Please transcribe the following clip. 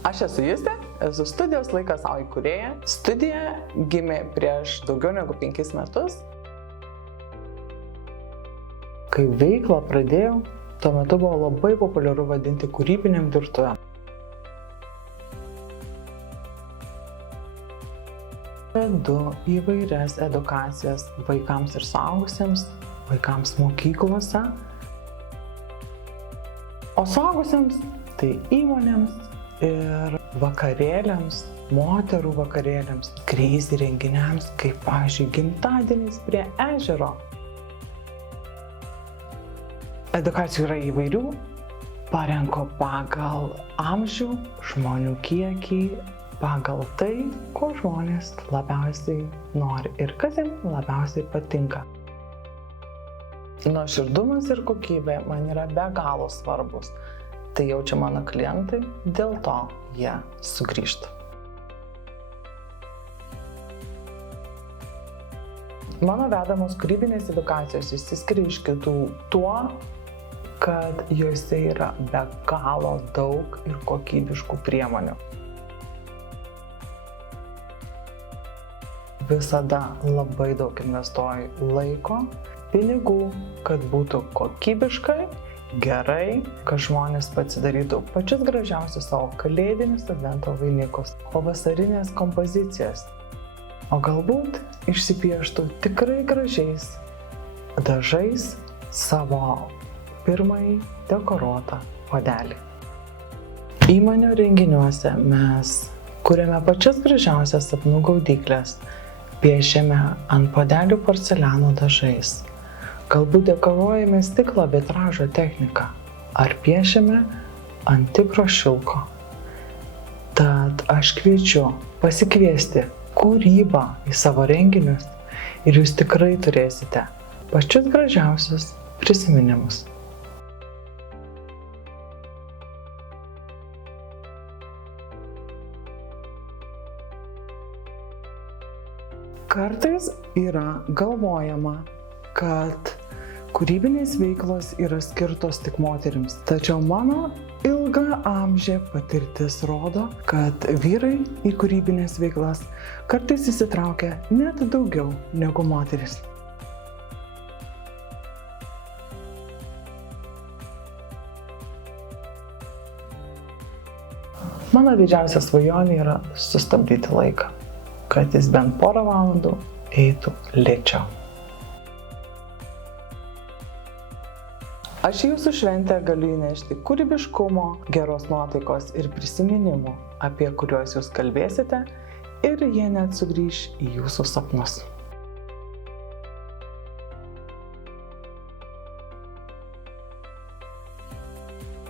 Aš esu Justė, esu studijos Laikas sau įkūrėja. Studija gimė prieš daugiau negu 5 metus. Kai veiklą pradėjau, tuo metu buvo labai populiaru vadinti kūrybinėm dirbtuvėm. Vedu įvairias edukacijas vaikams ir suaugusiems, vaikams mokyklose, o suaugusiems tai įmonėms ir vakarėliams, moterų vakarėliams, crazy renginiams, kaip pavyzdžiui gimtadienis prie ežero. Edukacijų yra įvairių, parenku pagal amžių, žmonių kiekį, pagal tai, ko žmonės labiausiai nori ir kas jiems labiausiai patinka. Nuoširdumas ir kokybė man yra be galo svarbus. Tai jaučia mano klientai, dėl to jie sugrįžta. Mano vedamos kūrybinės edukacijos išsiskiria iš kitų tuo, kad juose yra be galo daug ir kokybiškų priemonių. Visada labai daug investuoju laiko, pinigų, kad būtų kokybiškai, gerai, kad žmonės pasidarytų pačius gražiausius savo kalėdinius advento vainikus, pavasarinės kompozicijas, o galbūt išsipieštų tikrai gražiais dažais savo pirmąjį dekoruotą puodelį. Įmonių renginiuose mes kuriame pačias gražiausias sapnų gaudyklės, piešiame ant puodelių porceliano dažais. Galbūt dekoruojame stiklo vitražo techniką ar piešiame ant tikro šilko. Tad aš kviečiu pasikviesti kūrybą į savo renginius ir jūs tikrai turėsite pačius gražiausius prisiminimus. Kartais yra galvojama, kad kūrybinės veiklos yra skirtos tik moterims. Tačiau mano ilgaamžė patirtis rodo, kad vyrai į kūrybinės veiklas kartais įsitraukia net daugiau negu moteris. Mano didžiausia svajonė yra sustabdyti laiką, kad jis bent porą valandų eitų lėčiau. Aš į jūsų šventę galiu įnešti kūrybiškumo, geros nuotaikos ir prisiminimų, apie kuriuos jūs kalbėsite ir jie net sugrįš į jūsų sapnus.